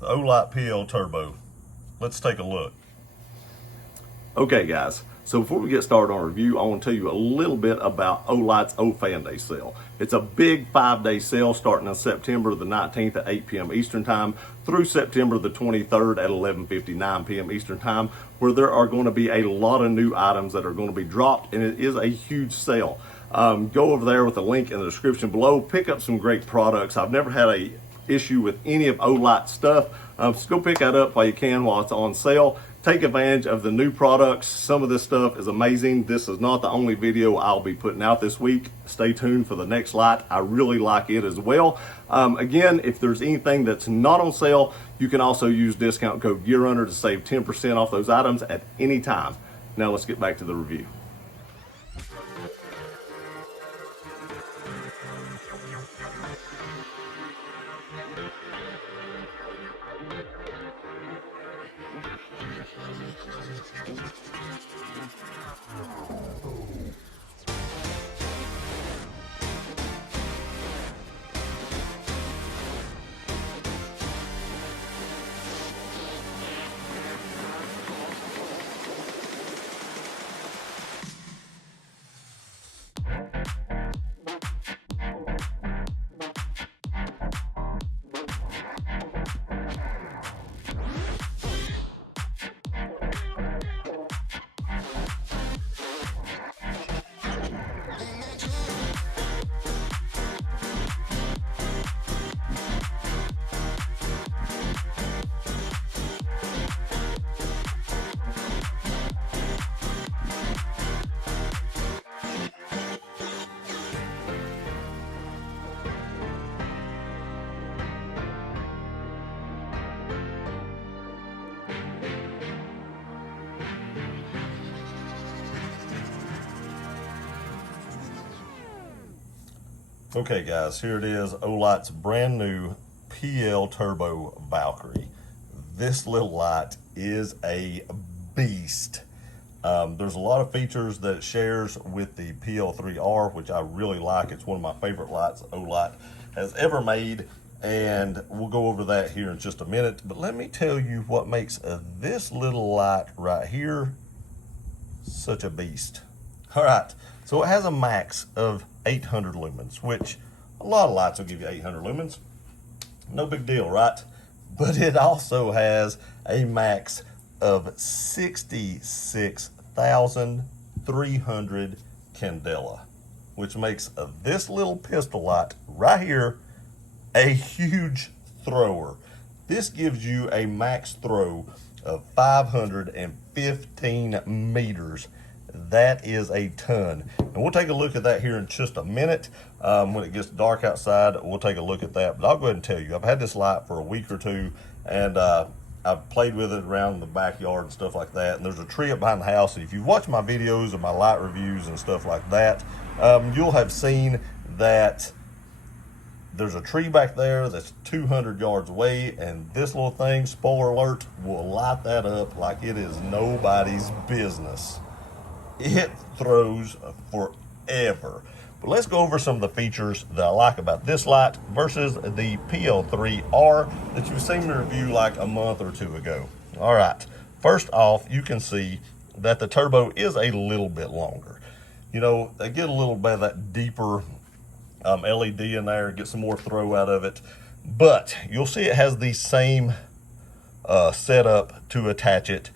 the Olight PL Turbo. Let's take a look. Okay guys, so before we get started on review, I want to tell you a little bit about Olight's O-Fan Day sale. It's a big 5-day sale starting on September the 19th at 8 p.m. Eastern Time through September the 23rd at 11:59 p.m. Eastern Time, where there are going to be a lot of new items that are going to be dropped, and it is a huge sale. Go over there with the link in the description below, pick up some great products. I've never had a issue with any of Olight's stuff, so go pick that up while you can while it's on sale. Take advantage of the new products. Some of this stuff is amazing. This is not the only video I'll be putting out this week. Stay tuned for the next light. I really like it as well. Again, if there's anything that's not on sale, you can also use discount code GearRunner to save 10% off those items at any time. Now let's get back to the review. Okay guys, here it is, Olight's brand new PL Turbo Valkyrie. This little light is a beast. There's a lot of features that it shares with the PL3R, which I really like. It's one of my favorite lights Olight has ever made, and we'll go over that here in just a minute. But let me tell you what makes this little light right here such a beast. All right, so it has a max of 800 lumens, which a lot of lights will give you 800 lumens. No big deal, right? But it also has a max of 66,300 candela, which makes this little pistol light right here a huge thrower. This gives you a max throw of 515 meters. That is a ton. And we'll take a look at that here in just a minute. When it gets dark outside, we'll take a look at that. But I'll go ahead and tell you, I've had this light for a week or two, and I've played with it around the backyard and stuff like that. And there's a tree up behind the house. And if you've watched my videos of my light reviews and stuff like that, you'll have seen that there's a tree back there that's 200 yards away, and this little thing, spoiler alert, will light that up like it is nobody's business. It throws forever. But let's go over some of the features that I like about this light versus the PL3R that you've seen me review like a month or two ago. All right, first off, you can see that the turbo is a little bit longer. You know, they get a little bit of that deeper LED in there, get some more throw out of it. But you'll see it has the same setup to attach it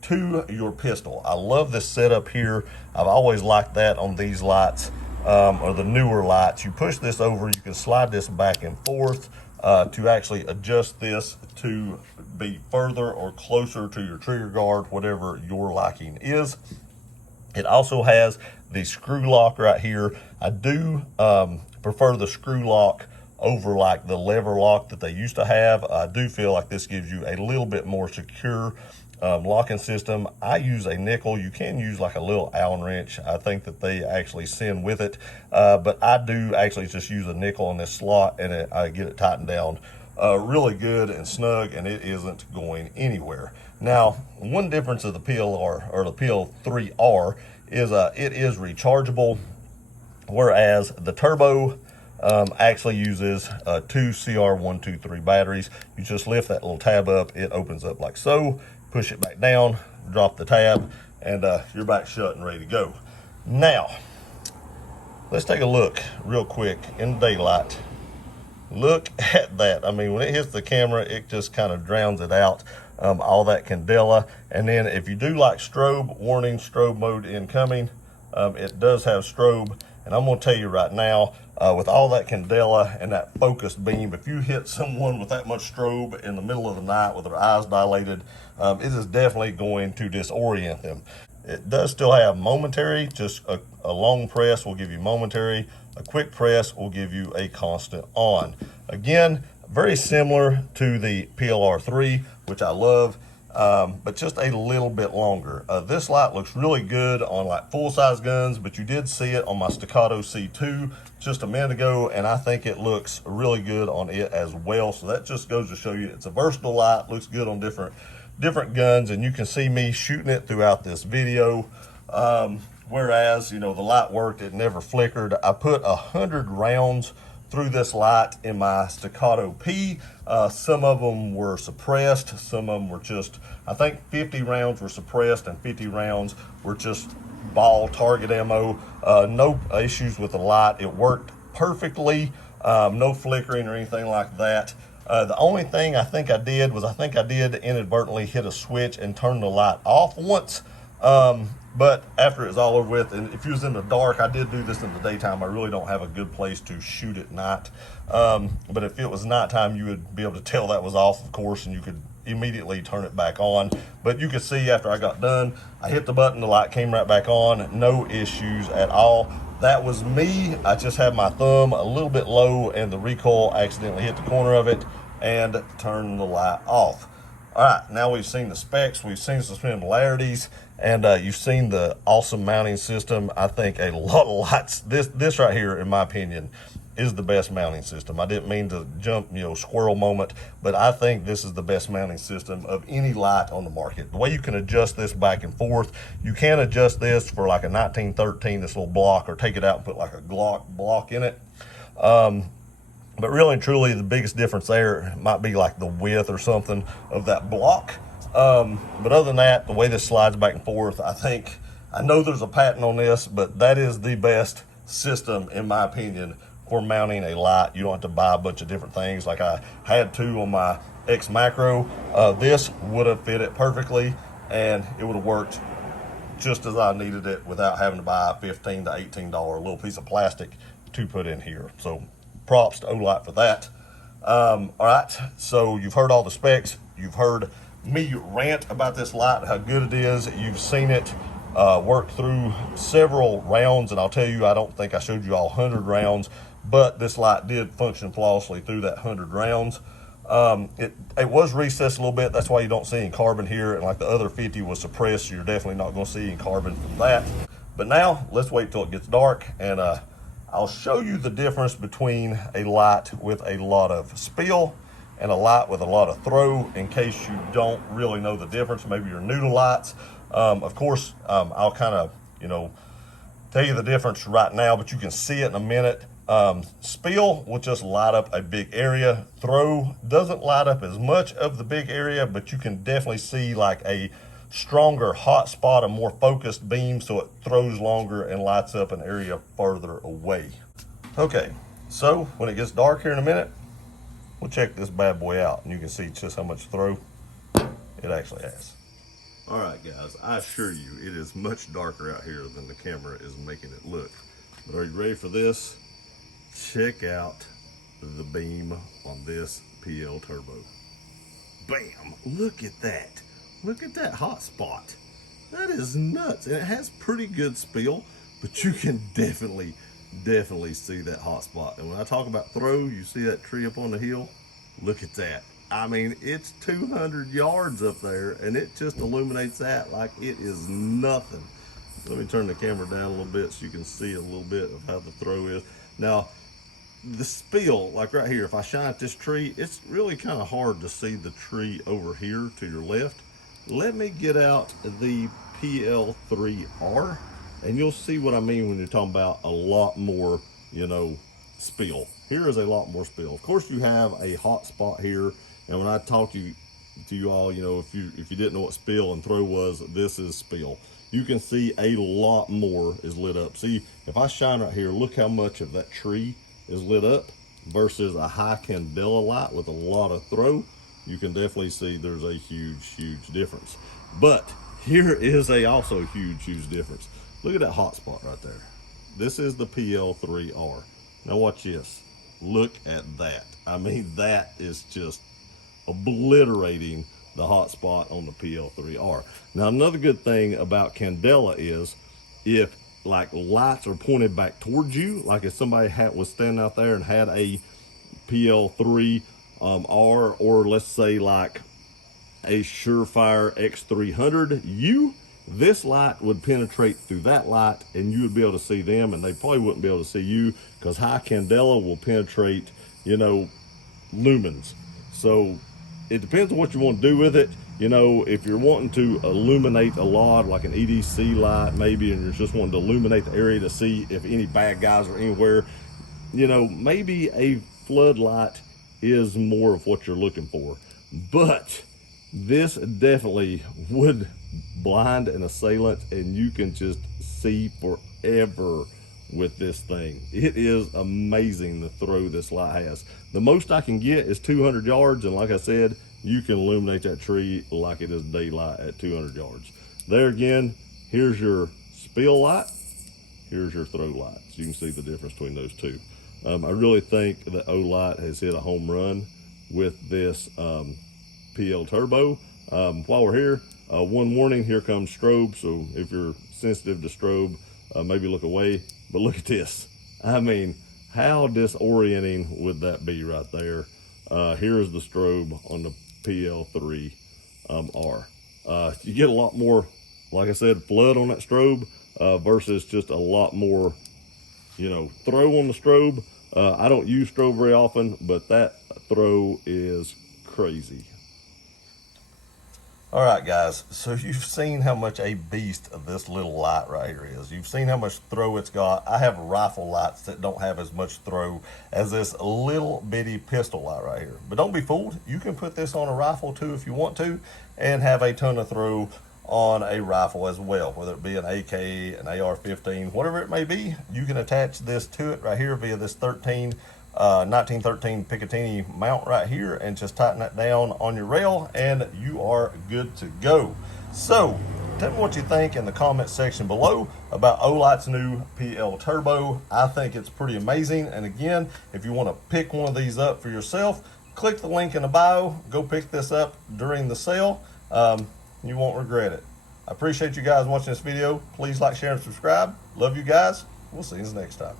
to your pistol. I love this setup here. I've always liked that on these lights, or the newer lights. You push this over, you can slide this back and forth to actually adjust this to be further or closer to your trigger guard, whatever your liking is. It also has the screw lock right here. I do prefer the screw lock over like the lever lock that they used to have. I do feel like this gives you a little bit more secure locking system. I use a nickel. You can use like a little Allen wrench. I think that they actually send with it, but I do actually just use a nickel in this slot, and I get it tightened down really good and snug, and it isn't going anywhere. Now, one difference of the PLR or the PL3R is it is rechargeable, whereas the turbo actually uses 2 CR123 batteries. You just lift that little tab up, it opens up like so, push it back down, drop the tab, and you're back shut and ready to go. Now, let's take a look real quick in daylight. Look at that. I mean, when it hits the camera, it just kind of drowns it out, all that candela. And then if you do like strobe, warning, strobe mode incoming, it does have strobe. And I'm gonna tell you right now, with all that candela and that focused beam, if you hit someone with that much strobe in the middle of the night with their eyes dilated, it is definitely going to disorient them. It does still have momentary, just a long press will give you momentary. A quick press will give you a constant on. Again, very similar to the PLR3, which I love, but just a little bit longer. This light looks really good on like full-size guns, but you did see it on my Staccato C2 just a minute ago, and I think it looks really good on it as well. So that just goes to show you it's a versatile light, looks good on different guns, and you can see me shooting it throughout this video. Whereas, you know, the light worked, it never flickered. I put 100 rounds through this light in my Staccato P. Some of them were suppressed, some of them were just, I think 50 rounds were suppressed and 50 rounds were just ball target ammo. No issues with the light. It worked perfectly, no flickering or anything like that. The only thing I think I did was I did inadvertently hit a switch and turn the light off once. But after it was all over with, and if you was in the dark, I did do this in the daytime. I really don't have a good place to shoot at night. But if it was nighttime, you would be able to tell that was off, of course, and you could immediately turn it back on. But you could see after I got done, I hit the button, the light came right back on, no issues at all. That was me. I just had my thumb a little bit low and the recoil accidentally hit the corner of it and turned the light off. All right, now we've seen the specs, we've seen some similarities, and you've seen the awesome mounting system. I think a lot of lights, this right here, in my opinion, is the best mounting system. I didn't mean to jump, squirrel moment, but I think this is the best mounting system of any light on the market. The way you can adjust this back and forth, you can adjust this for like a 1913, this little block, or take it out and put like a Glock block in it. But really and truly, the biggest difference there might be like the width or something of that block. But other than that, the way this slides back and forth, I know there's a patent on this, but that is the best system, in my opinion, for mounting a light. You don't have to buy a bunch of different things like I had to on my X Macro. This would have fit it perfectly, and it would have worked just as I needed it without having to buy a $15 to $18 little piece of plastic to put in here. So props to Olight for that. All right, so you've heard all the specs. You've heard me rant about this light, how good it is. You've seen it work through several rounds, and I'll tell you, I don't think I showed you all 100 rounds, but this light did function flawlessly through that 100 rounds. It was recessed a little bit. That's why you don't see any carbon here, and like the other 50 was suppressed, so you're definitely not going to see any carbon from that. But now let's wait till it gets dark, and I'll show you the difference between a light with a lot of spill and a light with a lot of throw, in case you don't really know the difference. Maybe you're new to lights. Of course, I'll kind of, tell you the difference right now, but you can see it in a minute. Spill will just light up a big area. Throw doesn't light up as much of the big area, but you can definitely see like a stronger hot spot, a more focused beam, so it throws longer and lights up an area further away. Okay, so when it gets dark here in a minute, we'll check this bad boy out, and you can see just how much throw it actually has. All right, guys, I assure you, it is much darker out here than the camera is making it look. But are you ready for this? Check out the beam on this PL Turbo. Bam, look at that. Look at that hot spot. That is nuts. And it has pretty good spill, but you can definitely see that hot spot. And when I talk about throw, you see that tree up on the hill? Look at that. I mean, it's 200 yards up there, and it just illuminates that like it is nothing. Let me turn the camera down a little bit so you can see a little bit of how the throw is. Now, the spill, like right here, if I shine at this tree, it's really kind of hard to see the tree over here to your left. Let me get out the PL3R, and you'll see what I mean when you're talking about a lot more, spill. Here is a lot more spill. Of course, you have a hot spot here, and when I talked to you all, you know, if you didn't know what spill and throw was, this is spill. You can see a lot more is lit up. See, if I shine right here, look how much of that tree is lit up versus a high candela light with a lot of throw. You can definitely see there's a huge difference. But here is a also huge difference. Look at that hot spot right there. This is the PL3R. Now watch this. Look at that. I mean, that is just obliterating the hot spot on the PL3R. Now, another good thing about candela is if like lights are pointed back towards you, like if somebody was standing out there and had a PL3R, or let's say like a Surefire X300U, this light would penetrate through that light and you would be able to see them, and they probably wouldn't be able to see you because high candela will penetrate, you know, lumens. So it depends on what you want to do with it. You know, if you're wanting to illuminate a lot, like an EDC light maybe, and you're just wanting to illuminate the area to see if any bad guys are anywhere, you know, maybe a floodlight is more of what you're looking for. But this definitely would blind an assailant, and you can just see forever with this thing. It is amazing the throw this light has. The most I can get is 200 yards, and like I said, you can illuminate that tree like it is daylight at 200 yards. There again, here's your spill light, here's your throw light. So you can see the difference between those two. I really think that Olight has hit a home run with this PL Turbo. While we're here, one warning, here comes strobe. So if you're sensitive to strobe, maybe look away. But look at this. I mean, how disorienting would that be right there? Here is the strobe on the PL3R. You get a lot more, like I said, flood on that strobe versus just a lot more, you know, throw on the strobe. I don't use strobe very often, but that throw is crazy. All right, guys, so you've seen how much a beast of this little light right here is. You've seen how much throw it's got. I have rifle lights that don't have as much throw as this little bitty pistol light right here. But don't be fooled. You can put this on a rifle too if you want to, and have a ton of throw on a rifle as well, whether it be an AK, an AR-15, whatever it may be. You can attach this to it right here via this 1913 Picatinny mount right here, and just tighten that down on your rail and you are good to go. So tell me what you think in the comment section below about Olight's new PL Turbo. I think it's pretty amazing, and again, if you want to pick one of these up for yourself, click the link in the bio, go pick this up during the sale. You won't regret it. I appreciate you guys watching this video. Please like, share, and subscribe. Love you guys. We'll see you next time.